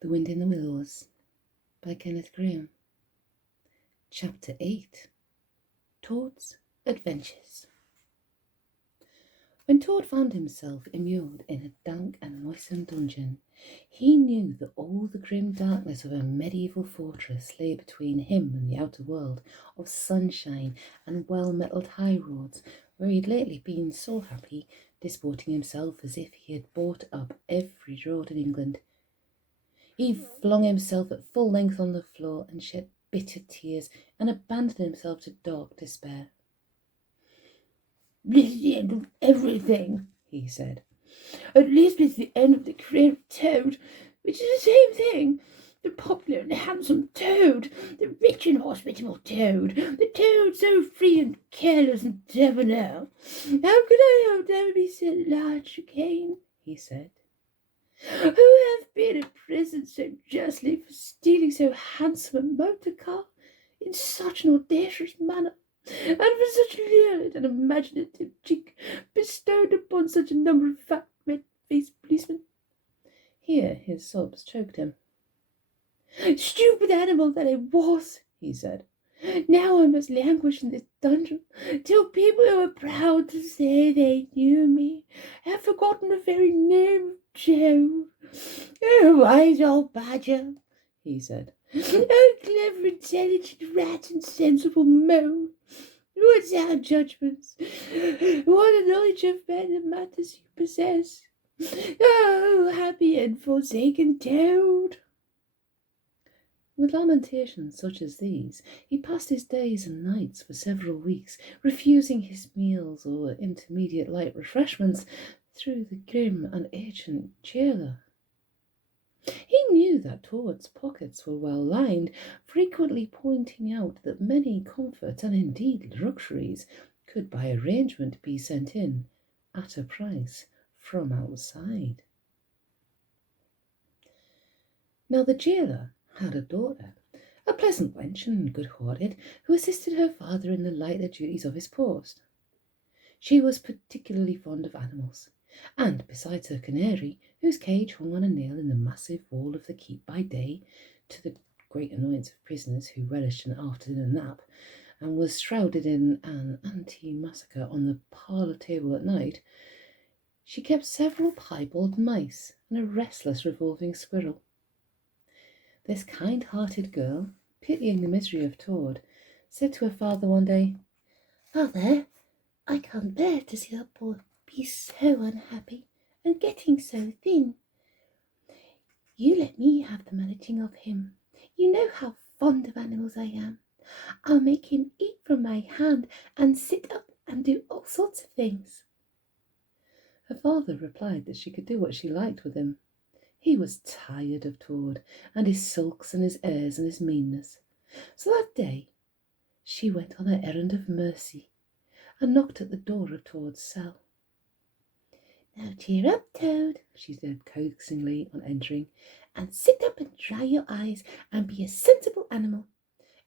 The Wind in the Willows by Kenneth Grahame. Chapter 8. Toad's Adventures. When Toad found himself immured in a dank and noisome dungeon, he knew that all the grim darkness of a medieval fortress lay between him and the outer world of sunshine and well-metalled high roads, where he had lately been so happy, disporting himself as if he had bought up every road in England. He flung himself at full length on the floor and shed bitter tears and abandoned himself to dark despair. "This is the end of everything," he said. "At least it's the end of the career of Toad, which is the same thing. The popular and handsome Toad, the rich and hospitable Toad, the Toad so free and careless and debonair. How could I hope to ever be so large again?" he said. "Who have been in prison so justly for stealing so handsome a motor car in such an audacious manner, and for such lurid and imaginative cheek bestowed upon such a number of fat red-faced policemen?" Here his sobs choked him. "Stupid animal that I was," he said. "Now I must languish in this dungeon till people who are proud to say they knew me have forgotten the very name of Joe. Oh, wise old badger," he said. "Oh, clever, intelligent rat and sensible mole. What sound judgments! What a knowledge of men and matters you possess! Oh, happy and forsaken Toad!" With lamentations such as these, he passed his days and nights for several weeks, refusing his meals or intermediate light refreshments through the grim and ancient jailer. He knew that Toad's pockets were well lined, frequently pointing out that many comforts and indeed luxuries could by arrangement be sent in at a price from outside. Now the jailer had a daughter, a pleasant wench and good-hearted, who assisted her father in the lighter duties of his post. She was particularly fond of animals, and besides her canary, whose cage hung on a nail in the massive wall of the keep by day, to the great annoyance of prisoners who relished an after-dinner nap, and was shrouded in an anti-massacre on the parlour table at night, she kept several piebald mice and a restless revolving squirrel. This kind-hearted girl, pitying the misery of Toad, said to her father one day, "Father, I can't bear to see that poor beast so unhappy and getting so thin. You let me have the managing of him. You know how fond of animals I am. I'll make him eat from my hand and sit up and do all sorts of things." Her father replied that she could do what she liked with him. He was tired of Toad, and his sulks and his airs and his meanness. So that day she went on her errand of mercy, and knocked at the door of Toad's cell. "Now cheer up, Toad," she said coaxingly on entering, "and sit up and dry your eyes and be a sensible animal.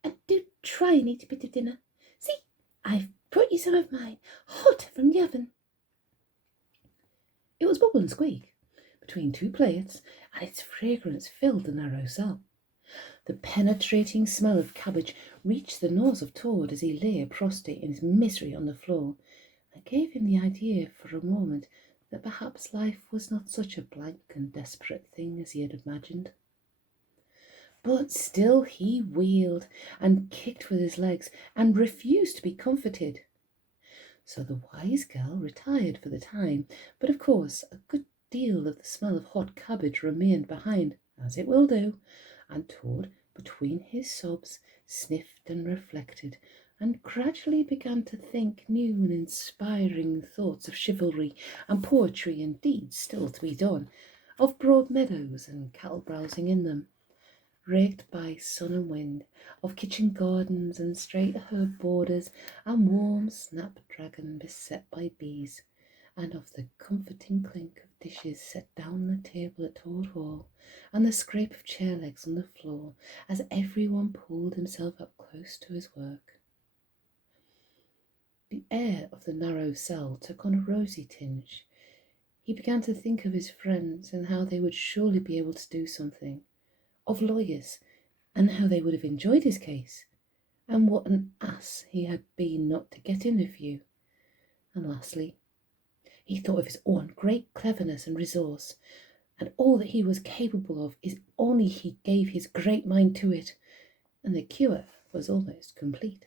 And do try and eat a bit of dinner. See, I've brought you some of mine, hot from the oven." It was Bubble and Squeak, between two plates, and its fragrance filled the narrow cell. The penetrating smell of cabbage reached the nose of Toad as he lay prostrate in his misery on the floor, and gave him the idea for a moment that perhaps life was not such a blank and desperate thing as he had imagined. But still he wailed and kicked with his legs and refused to be comforted. So the wise girl retired for the time, but of course a good deal of the smell of hot cabbage remained behind, as it will do, and Toad, between his sobs, sniffed and reflected, and gradually began to think new and inspiring thoughts of chivalry and poetry and deeds still to be done, of broad meadows and cattle browsing in them, raked by sun and wind, of kitchen gardens and straight herb borders, and warm snapdragon beset by bees, and of the comforting clink of dishes set down on the table at Toad Hall, and the scrape of chair legs on the floor as everyone pulled himself up close to his work. The air of the narrow cell took on a rosy tinge. He began to think of his friends and how they would surely be able to do something, of lawyers, and how they would have enjoyed his case, and what an ass he had been not to get in with you. And lastly, he thought of his own great cleverness and resource, and all that he was capable of is only he gave his great mind to it, and the cure was almost complete.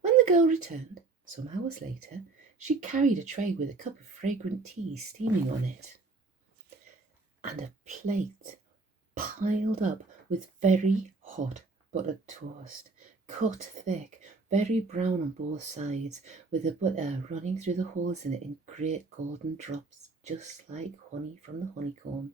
When the girl returned, some hours later, she carried a tray with a cup of fragrant tea steaming on it, and a plate piled up with very hot buttered toast, cut thick, very brown on both sides, with the butter running through the holes in it in great golden drops, just like honey from the honeycomb.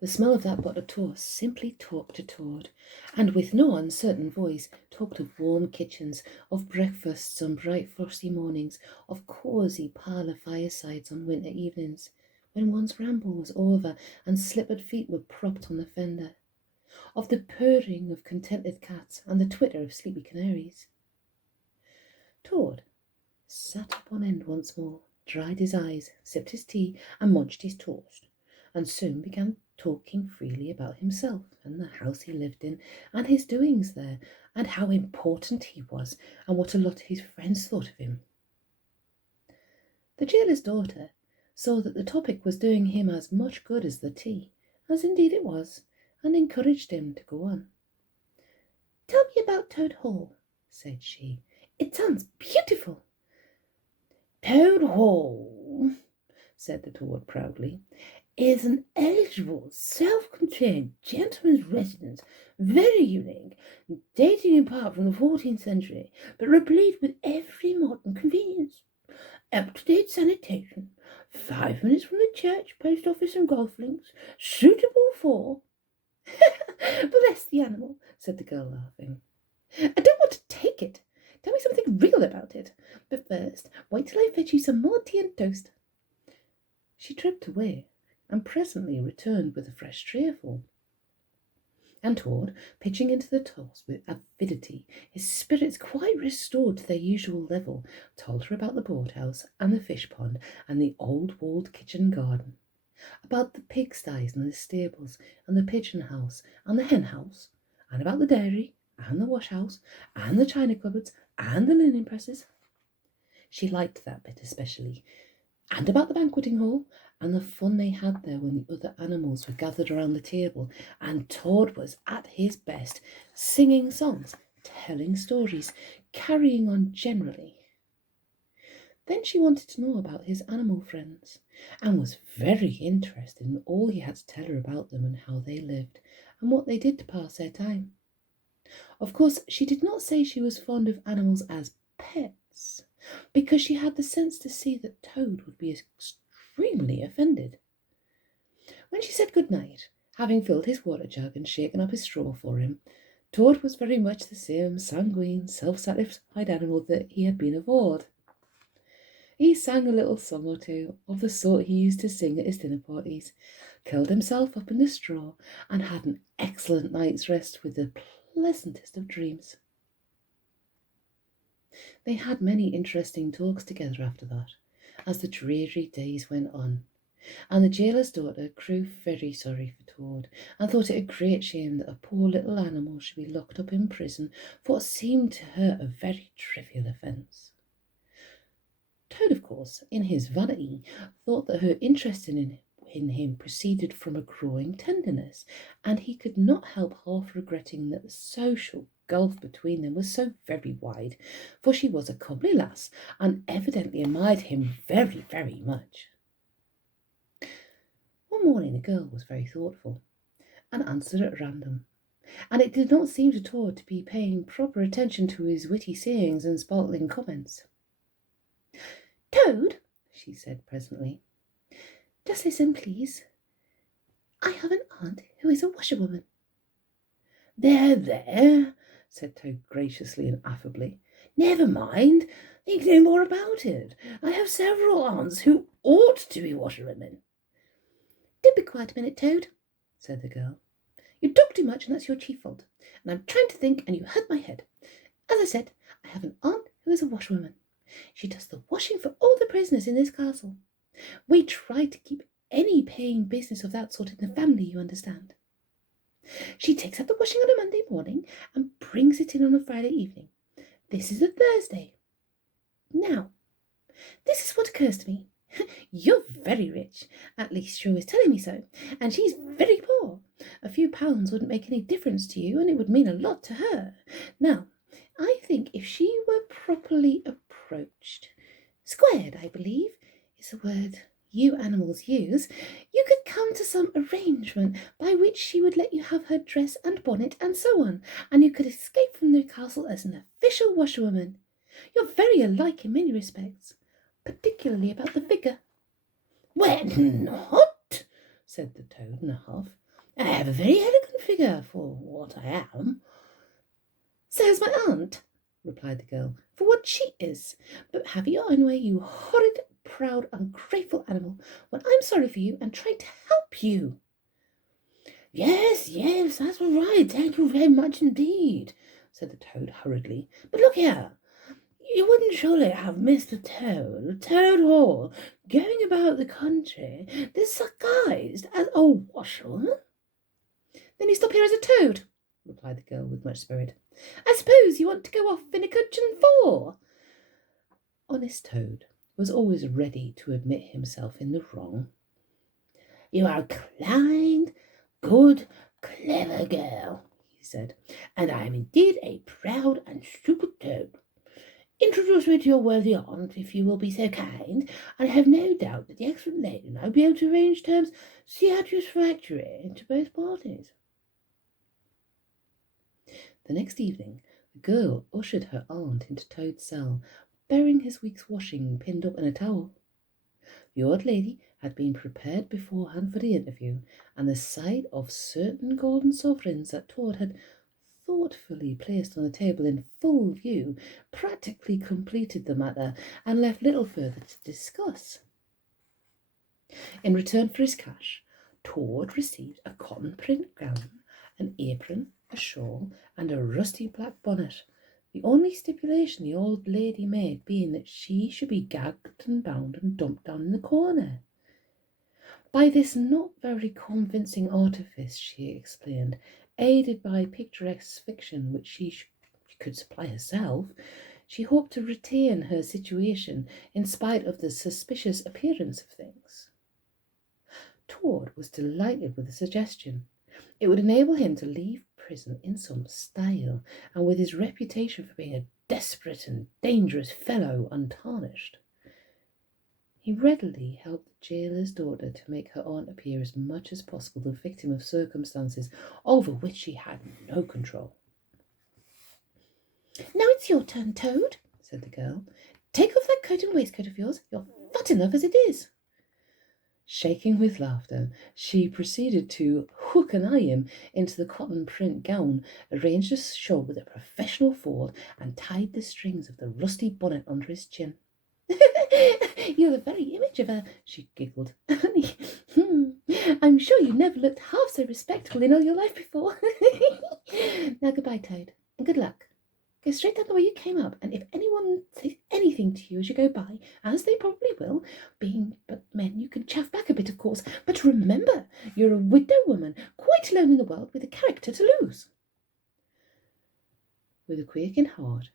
The smell of that buttered toast simply talked to Toad, and with no uncertain voice talked of warm kitchens, of breakfasts on bright frosty mornings, of cosy parlour firesides on winter evenings, when one's ramble was over and slippered feet were propped on the fender, of the purring of contented cats and the twitter of sleepy canaries. Toad sat up on end once more, dried his eyes, sipped his tea, and munched his toast, and soon began talking freely about himself and the house he lived in and his doings there, and how important he was and what a lot his friends thought of him. The jailer's daughter saw that the topic was doing him as much good as the tea, as indeed it was, and encouraged him to go on. "Tell me about Toad Hall," said she. "It sounds beautiful." "Toad Hall," said the Toad proudly, "is an eligible, self-contained gentleman's residence, very unique, dating in part from the 14th century, but replete with every modern convenience. Up-to-date sanitation, 5 minutes from the church, post office and golf links, suitable for—" "Bless the animal," said the girl, laughing. "I don't want to take it. Tell me something real about it. But first, wait till I fetch you some more tea and toast." She tripped away, and presently returned with a fresh trayful. And Toad, pitching into the toss with avidity, his spirits quite restored to their usual level, told her about the boathouse and the fish pond and the old walled kitchen garden, about the pigsties and the stables and the pigeon house and the hen house, and about the dairy and the wash house and the china cupboards and the linen presses. She liked that bit especially, and about the banqueting hall, and the fun they had there when the other animals were gathered around the table, and Toad was at his best, singing songs, telling stories, carrying on generally. Then she wanted to know about his animal friends, and was very interested in all he had to tell her about them and how they lived, and what they did to pass their time. Of course, she did not say she was fond of animals as pets, because she had the sense to see that Toad would be extremely offended. When she said good night, having filled his water jug and shaken up his straw for him, Toad was very much the same sanguine, self-satisfied animal that he had been of old. He sang a little song or two, of the sort he used to sing at his dinner parties, curled himself up in the straw, and had an excellent night's rest with the pleasantest of dreams. They had many interesting talks together after that, as the dreary days went on, and the jailer's daughter grew very sorry for Toad, and thought it a great shame that a poor little animal should be locked up in prison for what seemed to her a very trivial offence. Toad, of course, in his vanity, thought that her interest in him proceeded from a growing tenderness, and he could not help half regretting that the social gulf between them was so very wide, for she was a comely lass, and evidently admired him very, very much. One morning the girl was very thoughtful, and answered at random, and it did not seem to Toad to be paying proper attention to his witty sayings and sparkling comments. "Toad," she said presently, "just listen, please. I have an aunt who is a washerwoman." There, said Toad graciously and affably. "Never mind. Think no more about it. I have several aunts who ought to be washerwomen." "Do be quiet a minute, Toad," said the girl. "You talk too much, and that's your chief fault. And I'm trying to think, and you hurt my head. As I said, I have an aunt who is a washerwoman. She does the washing for all the prisoners in this castle. We try to keep any paying business of that sort in the family, you understand. She takes up the washing on a Monday morning and brings it in on a Friday evening. This is a Thursday. Now, this is what occurs to me. You're very rich, at least she was telling me so, and she's very poor. A few pounds wouldn't make any difference to you, and it would mean a lot to her. Now, I think if she were properly approached, squared, I believe, is the word you animals use, you could come to some arrangement by which she would let you have her dress and bonnet and so on, and you could escape from the castle as an official washerwoman. You're very alike in many respects, particularly about the figure. Well, not, said the toad in a huff. I have a very elegant figure for what I am. So's my aunt, replied the girl, for what she is. But have your own way, you horrid, proud, ungrateful animal, when I'm sorry for you and trying to help you. Yes, that's all right. Thank you very much indeed, said the toad hurriedly. But look here. You wouldn't surely have Mr. Toad Hall, going about the country disguised as a washerwoman? Then you stop here as a toad, replied the girl with much spirit. I suppose you want to go off in a coach and four. Honest Toad was always ready to admit himself in the wrong. You are a kind, good, clever girl, he said, and I am indeed a proud and stupid toad. Introduce me to your worthy aunt, if you will be so kind, and I have no doubt that the excellent lady and I will be able to arrange terms satisfactory to both parties. The next evening, the girl ushered her aunt into Toad's cell, bearing his week's washing pinned up in a towel. The old lady had been prepared beforehand for the interview, and the sight of certain golden sovereigns that Toad had thoughtfully placed on the table in full view practically completed the matter and left little further to discuss. In return for his cash, Toad received a cotton print gown, an apron, a shawl, and a rusty black bonnet, the only stipulation the old lady made being that she should be gagged and bound and dumped down in the corner. By this not very convincing artifice, she explained, aided by picturesque fiction which she could supply herself, she hoped to retain her situation in spite of the suspicious appearance of things. Toad was delighted with the suggestion. It would enable him to leave prison in some style, and with his reputation for being a desperate and dangerous fellow untarnished. He readily helped the jailer's daughter to make her aunt appear as much as possible the victim of circumstances over which she had no control. Now it's your turn, Toad, said the girl. Take off that coat and waistcoat of yours. You're fat enough as it is. Shaking with laughter, she proceeded to hook and eye him into the cotton print gown, arranged his shawl with a professional fold, and tied the strings of the rusty bonnet under his chin. You're the very image of her, she giggled. I'm sure you never looked half so respectable in all your life before. Now goodbye, Toad, and good luck. Go straight down the way you came up, and if anyone says anything to you as you go by, as they probably will, being but men, you can chaff back a bit, of course, but remember, you're a widow woman, quite alone in the world, with a character to lose. With a quaking heart,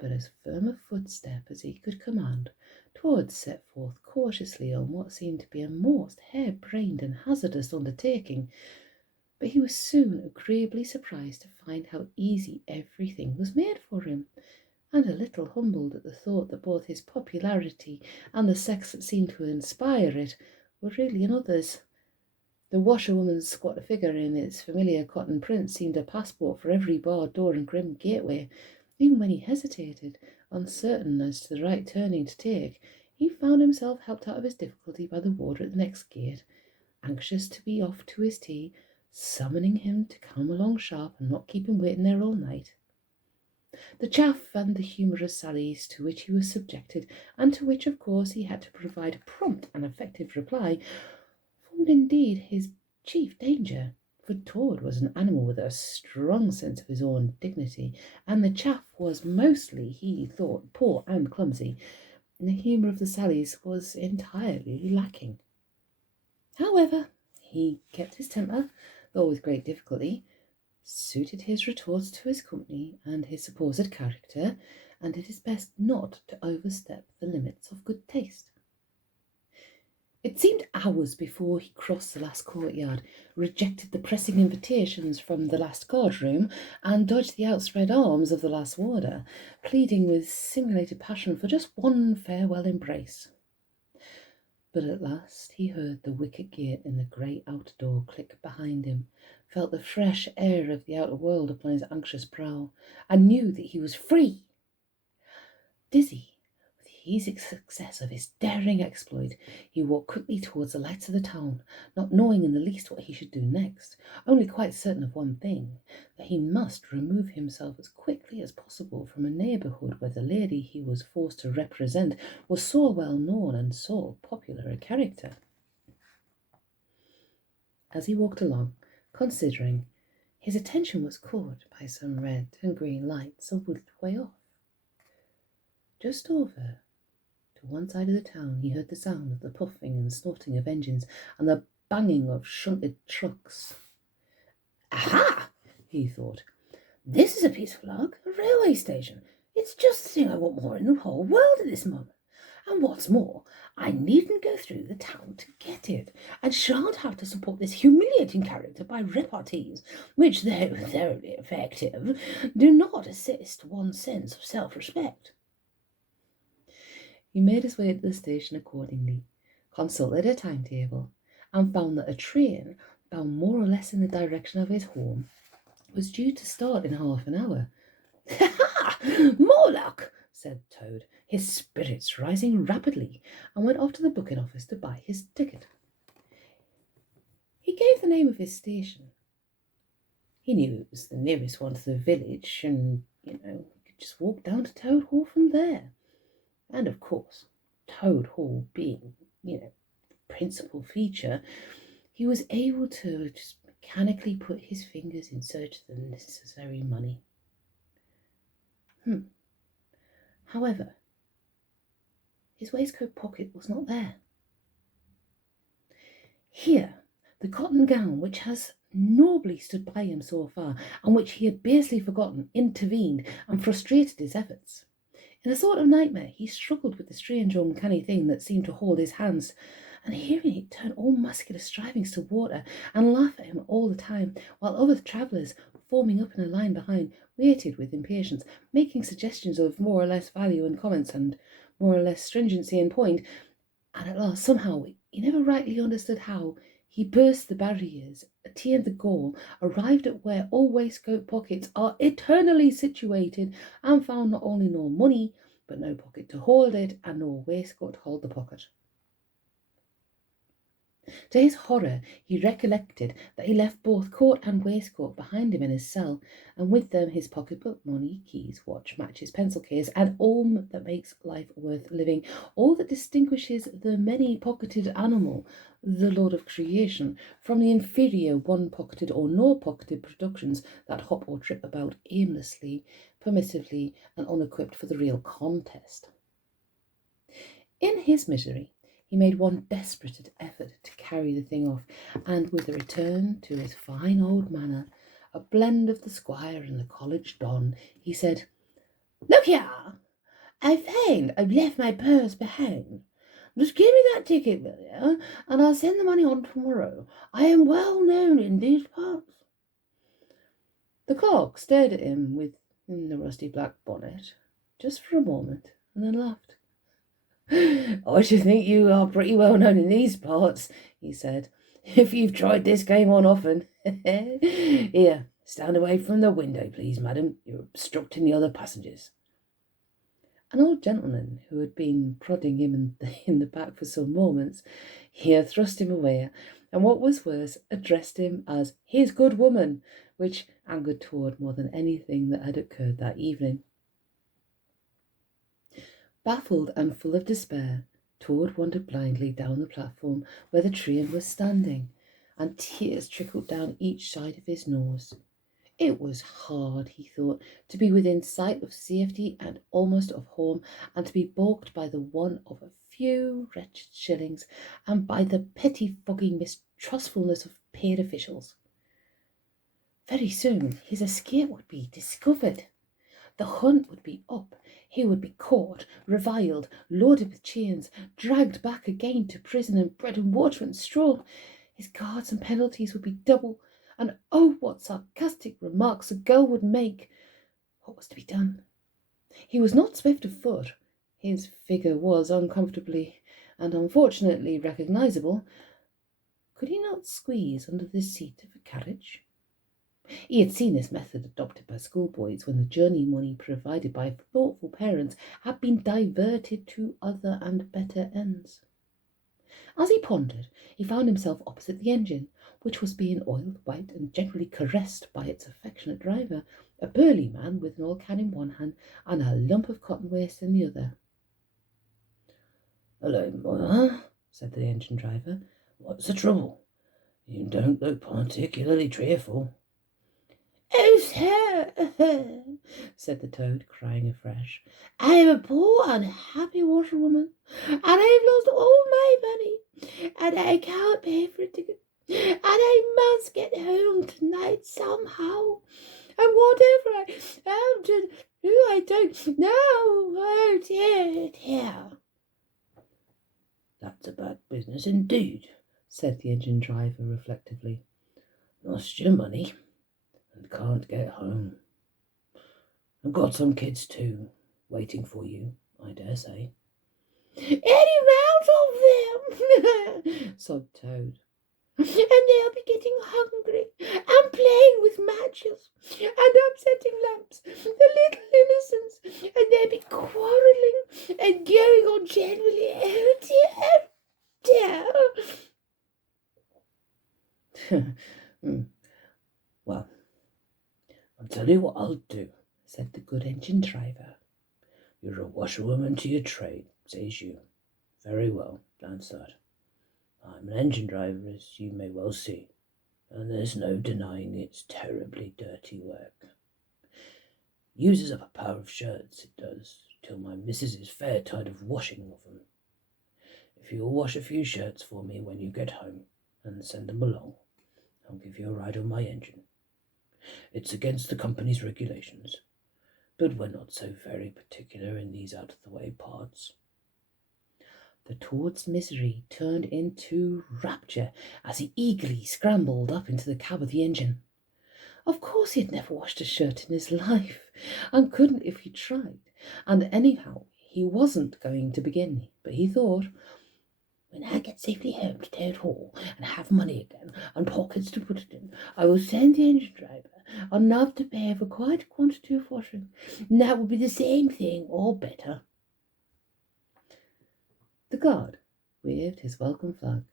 but as firm a footstep as he could command, Toad set forth cautiously on what seemed to be a most hair-brained and hazardous undertaking, but he was soon agreeably surprised to find how easy everything was made for him, and a little humbled at the thought that both his popularity and the sex that seemed to inspire it were really another's. The washerwoman's squat figure in its familiar cotton print seemed a passport for every barred door and grim gateway. Even when he hesitated, uncertain as to the right turning to take, he found himself helped out of his difficulty by the warder at the next gate, anxious to be off to his tea, summoning him to come along sharp and not keep him waiting there all night. The chaff and the humorous sallies to which he was subjected, and to which, of course, he had to provide a prompt and effective reply, formed indeed his chief danger, for Toad was an animal with a strong sense of his own dignity, and the chaff was mostly, he thought, poor and clumsy, and the humour of the sallies was entirely lacking. However, he kept his temper, though with great difficulty, suited his retorts to his company and his supposed character, and did his best not to overstep the limits of good taste. It seemed hours before he crossed the last courtyard, rejected the pressing invitations from the last guard-room, and dodged the outspread arms of the last warder, pleading with simulated passion for just one farewell embrace. But at last he heard the wicket gate in the grey outer door click behind him, felt the fresh air of the outer world upon his anxious brow, and knew that he was free. Dizzy with the easy success of his daring exploit, he walked quickly towards the lights of the town, not knowing in the least what he should do next, only quite certain of one thing, that he must remove himself as quickly as possible from a neighbourhood where the lady he was forced to represent was so well known and so popular a character. As he walked along, considering, his attention was caught by some red and green lights a little way off. Just over to one side of the town, he heard the sound of the puffing and snorting of engines and the banging of shunted trucks. Aha! He thought. This is a peaceful lark, a railway station. It's just the thing I want more in the whole world at this moment. And what's more, I needn't go through the town to get it, and shan't have to support this humiliating character by repartees, which, though thoroughly effective, do not assist one's sense of self-respect. He made his way to the station accordingly, consulted a timetable, and found that a train, bound more or less in the direction of his home, was due to start in half an hour. Ha! More luck, said Toad, his spirits rising rapidly, and went off to the booking office to buy his ticket. He gave the name of his station. He knew it was the nearest one to the village, and, he could just walk down to Toad Hall from there. And, of course, Toad Hall being, the principal feature, he was able to just mechanically put his fingers in search of the necessary money. However, his waistcoat pocket was not there. Here, the cotton gown which has nobly stood by him so far, and which he had basely forgotten, intervened and frustrated his efforts. In a sort of nightmare, he struggled with the strange, uncanny thing that seemed to hold his hands, and hearing it turn all muscular strivings to water and laugh at him all the time, while other travellers, forming up in a line behind, waited with impatience, making suggestions of more or less value in comments and more or less stringency in point, and at last, somehow, he never rightly understood how, he burst the barriers, attained the goal, arrived at where all waistcoat pockets are eternally situated, and found not only no money, but no pocket to hold it, and no waistcoat to hold the pocket. To his horror, he recollected that he left both coat and waistcoat behind him in his cell, and with them his pocketbook, money, keys, watch, matches, pencil case, and all that makes life worth living, all that distinguishes the many-pocketed animal, the lord of creation, from the inferior one-pocketed or no-pocketed productions that hop or trip about aimlessly, permissively, and unequipped for the real contest. In his misery, he made one desperate effort to carry the thing off, and with a return to his fine old manner, a blend of the squire and the college don, he said, "Look here, I find I've left my purse behind. Just give me that ticket, will you, and I'll send the money on tomorrow. I am well known in these parts." The clerk stared at him within the rusty black bonnet, just for a moment, and then laughed. "I should think you are pretty well known in these parts," he said, "if you've tried this game on often. Here, stand away from the window, please, madam. You're obstructing the other passengers." An old gentleman who had been prodding him in the back for some moments here thrust him away, and what was worse, addressed him as his good woman, which angered Toad more than anything that had occurred that evening. Baffled and full of despair, Toad wandered blindly down the platform where the train was standing, and tears trickled down each side of his nose. It was hard, he thought, to be within sight of safety and almost of home, and to be balked by the one of a few wretched shillings, and by the pettifogging mistrustfulness of paid officials. Very soon his escape would be discovered. The hunt would be up. He would be caught, reviled, loaded with chains, dragged back again to prison and bread and water and straw. His guards and penalties would be double, and oh, what sarcastic remarks a girl would make! What was to be done? He was not swift of foot. His figure was uncomfortably and unfortunately recognizable. Could he not squeeze under the seat of a carriage? He had seen this method adopted by schoolboys when the journey money provided by thoughtful parents had been diverted to other and better ends. As he pondered, he found himself opposite the engine, which was being oiled, wiped, and generally caressed by its affectionate driver, a burly man with an oil can in one hand and a lump of cotton waste in the other. "Hello, Moya," said the engine driver. "What's the trouble? You don't look particularly cheerful." "Oh, sir," said the toad, crying afresh, "I am a poor unhappy washerwoman, and I have lost all my money, and I can't pay for a ticket, and I must get home tonight somehow, and whatever I am to do, I don't know. Oh, dear, dear." "That's a bad business indeed," said the engine driver reflectively. "Lost your money and can't get home. I've got some kids too, waiting for you, I dare say." "Any amount of them," sobbed Toad, "and they'll be getting hungry and playing with matches and upsetting lamps, the little innocents, and they'll be quarrelling and going on generally. Oh dear, oh dear." "Well, I'll tell you what I'll do," said the good engine driver. "You're a washerwoman to your trade, says you. Very well, that's that. I'm an engine driver, as you may well see, and there's no denying it's terribly dirty work. Uses up a power of shirts, it does, till my missus is fair tired of washing of 'em. If you'll wash a few shirts for me when you get home, and send them along, I'll give you a ride on my engine. It's against the company's regulations, but we're not so very particular in these out-of-the-way parts." The toad's misery turned into rapture as he eagerly scrambled up into the cab of the engine. Of course he had never washed a shirt in his life, and couldn't if he tried, and anyhow he wasn't going to begin, but he thought, "When I get safely home to Toad Hall and have money again and pockets to put it in, I will send the engine driver enough to pay for quite a quantity of washing, and that will be the same thing or better." The guard waved his welcome flag.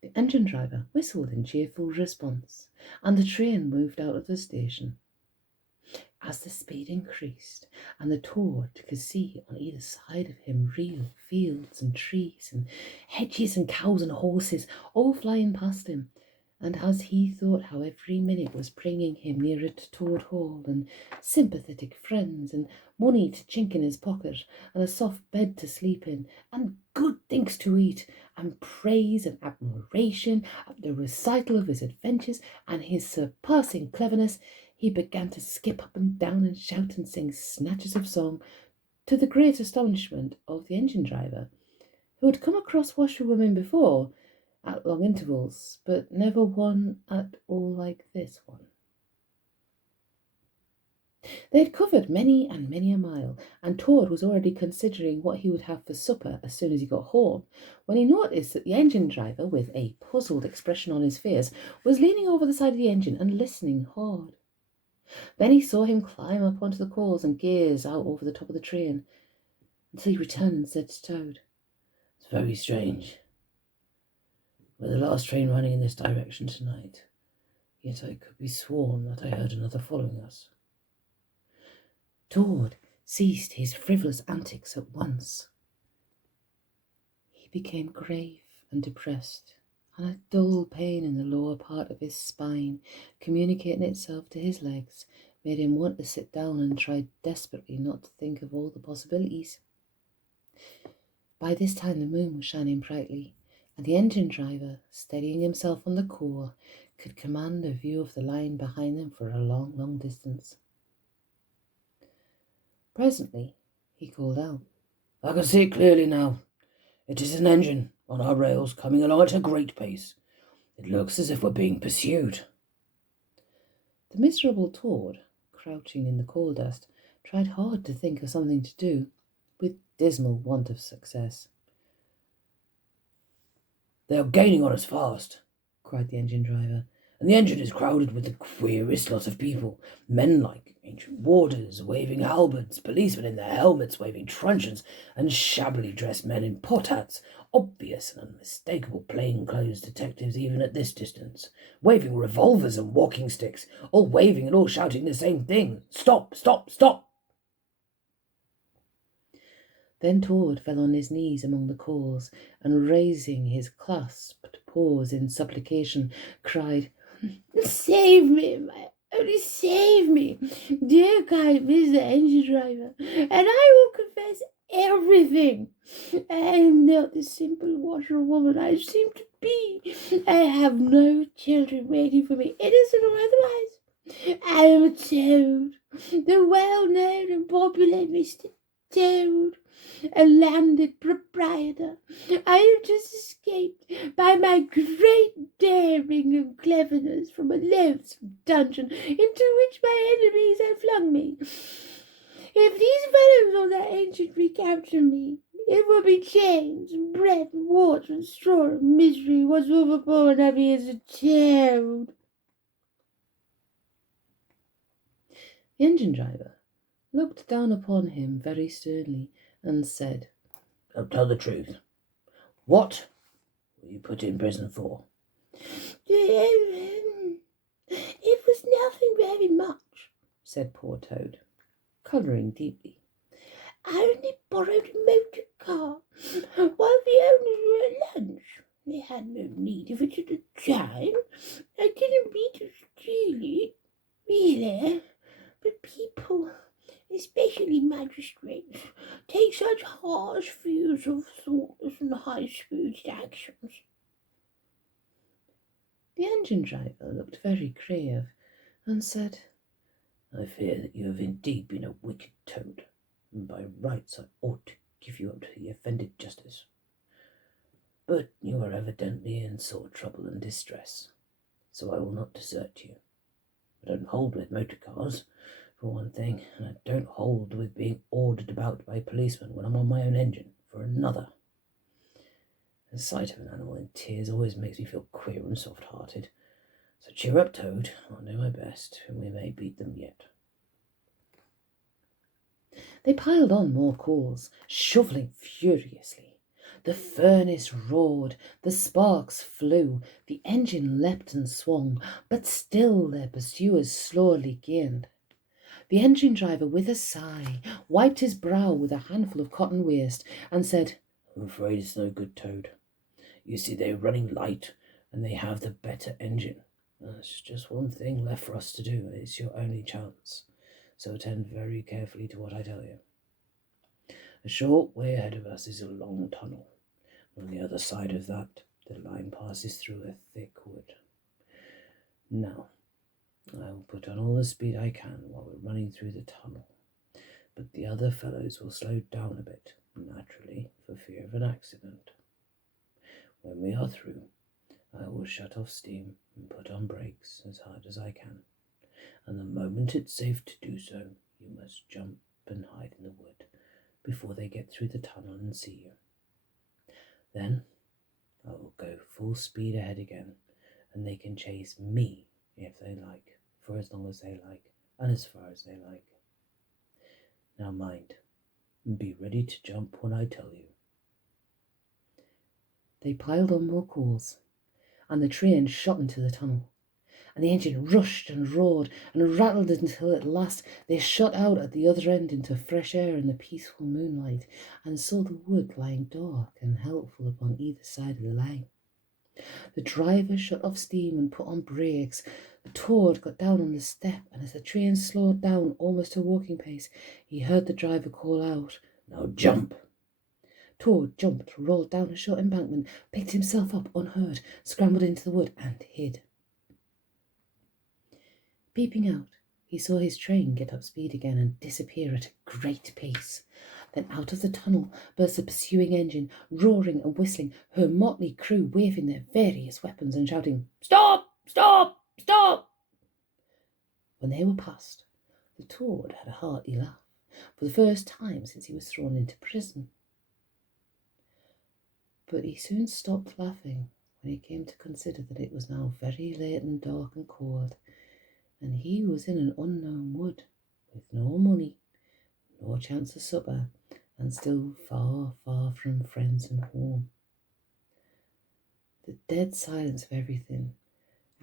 The engine driver whistled in cheerful response, and the train moved out of the station. As the speed increased, and the toad could see on either side of him real fields and trees and hedges and cows and horses all flying past him, and as he thought how every minute was bringing him nearer to Toad Hall, and sympathetic friends, and money to chink in his pocket, and a soft bed to sleep in, and good things to eat, and praise and admiration at the recital of his adventures and his surpassing cleverness, he began to skip up and down and shout and sing snatches of song, to the great astonishment of the engine driver, who had come across washerwomen before, at long intervals, but never one at all like this one. They had covered many and many a mile, and Toad was already considering what he would have for supper as soon as he got home, when he noticed that the engine driver, with a puzzled expression on his face, was leaning over the side of the engine and listening hard. Then he saw him climb up onto the coals and gaze out over the top of the train, until he returned and said to Toad, "It's very strange. We're the last train running in this direction tonight, yet I could be sworn that I heard another following us." Toad ceased his frivolous antics at once. He became grave and depressed, and a dull pain in the lower part of his spine, communicating itself to his legs, made him want to sit down and try desperately not to think of all the possibilities. By this time the moon was shining brightly, and the engine driver, steadying himself on the core, could command a view of the line behind them for a long, long distance. Presently, he called out, "I can see it clearly now. It is an engine on our rails coming along at a great pace. It looks as if we're being pursued." The miserable Tord, crouching in the coal dust, tried hard to think of something to do, with dismal want of success. "They are gaining on us fast," cried the engine driver, "and the engine is crowded with the queerest lot of people. Men like ancient warders waving halberds, policemen in their helmets waving truncheons, and shabbily dressed men in pot hats, obvious and unmistakable plain-clothes detectives even at this distance, waving revolvers and walking sticks, all waving and all shouting the same thing: 'Stop, stop, stop!'" Then Tord fell on his knees among the coals, and raising his clasped paws in supplication, cried, "Save me, only save me, dear kind Mr. Engine Driver, and I will confess everything. I am not the simple washerwoman I seem to be. I have no children waiting for me, innocent or otherwise. I am a toad, the well-known and popular Mr. Toad, a landed proprietor. I have just escaped by my great daring and cleverness from a loathsome dungeon into which my enemies have flung me. If these fellows on that ancient recapture me, it will be chains and bread and water and straw and misery once overborne of me as a toad." The engine driver looked down upon him very sternly and said, "Now tell the truth. What were you put in prison for?" "It was nothing very much," said poor Toad, colouring deeply. "I only borrowed a motor car while the owners were at lunch. They had no need of it at the time. I didn't mean to steal it, really, but people, especially magistrates, take such harsh views of thoughtless and high-spirited actions." The engine driver looked very grave and said, "I fear that you have indeed been a wicked toad, and by rights I ought to give you up to the offended justice. But you are evidently in sore trouble and distress, so I will not desert you. I don't hold with motor cars, for one thing, and I don't hold with being ordered about by policemen when I'm on my own engine, for another. The sight of an animal in tears always makes me feel queer and soft-hearted. So cheer up, Toad. I'll do my best, and we may beat them yet." They piled on more coals, shovelling furiously. The furnace roared, the sparks flew, the engine leapt and swung, but still their pursuers slowly gained. The engine driver, with a sigh, wiped his brow with a handful of cotton waste, and said, "I'm afraid it's no good, Toad. You see, they're running light, and they have the better engine. There's just one thing left for us to do, and it's your only chance. So attend very carefully to what I tell you. A short way ahead of us is a long tunnel. On the other side of that, the line passes through a thick wood. Now, I will put on all the speed I can while we're running through the tunnel, but the other fellows will slow down a bit, naturally, for fear of an accident. When we are through, I will shut off steam and put on brakes as hard as I can, and the moment it's safe to do so, you must jump and hide in the wood before they get through the tunnel and see you. Then I will go full speed ahead again, and they can chase me if they like, for as long as they like, and as far as they like. Now mind, be ready to jump when I tell you." They piled on more coals, and the train shot into the tunnel, and the engine rushed and roared and rattled until at last they shot out at the other end into fresh air in the peaceful moonlight, and saw the wood lying dark and helpful upon either side of the line. The driver shut off steam and put on brakes. The Tord got down on the step, and as the train slowed down almost to walking pace, he heard the driver call out, "Now jump!" Toad jumped, rolled down a short embankment, picked himself up unhurt, scrambled into the wood, and hid. Peeping out, he saw his train get up speed again and disappear at a great pace. Then out of the tunnel burst the pursuing engine, roaring and whistling, her motley crew waving their various weapons and shouting, "Stop! Stop! Stop!" When they were past, the Toad had a hearty laugh, for the first time since he was thrown into prison. But he soon stopped laughing when he came to consider that it was now very late and dark and cold, and he was in an unknown wood, with no money, no chance of supper, and still far, far from friends and home. The dead silence of everything,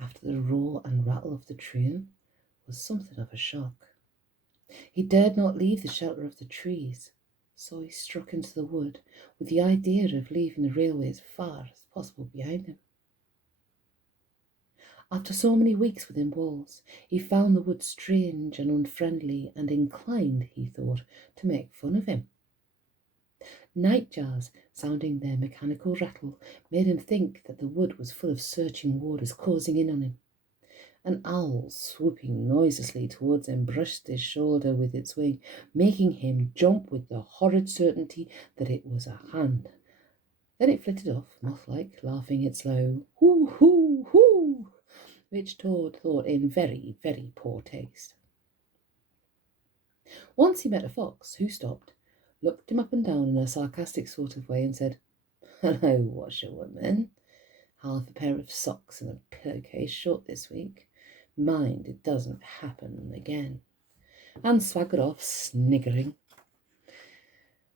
after the roar and rattle of the train, was something of a shock. He dared not leave the shelter of the trees, so he struck into the wood with the idea of leaving the railway as far as possible behind him. After so many weeks within walls, he found the wood strange and unfriendly and inclined, he thought, to make fun of him. Nightjars, sounding their mechanical rattle, made him think that the wood was full of searching warders closing in on him. An owl, swooping noiselessly towards him, brushed his shoulder with its wing, making him jump with the horrid certainty that it was a hand. Then it flitted off, moth-like, laughing its low "hoo, hoo, hoo," which Toad thought in very, very poor taste. Once he met a fox, who stopped, looked him up and down in a sarcastic sort of way, and said, "Hello, washerwoman. Half a pair of socks and a pillowcase short this week. Mind it doesn't happen again," and swaggered off, sniggering.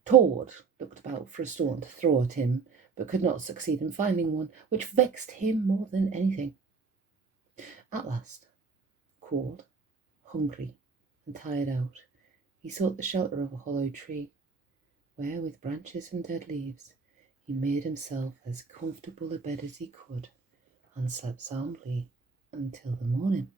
Toad looked about for a stone to throw at him, but could not succeed in finding one, which vexed him more than anything. At last, cold, hungry, and tired out, he sought the shelter of a hollow tree, where, with branches and dead leaves, he made himself as comfortable a bed as he could, and slept soundly until the morning.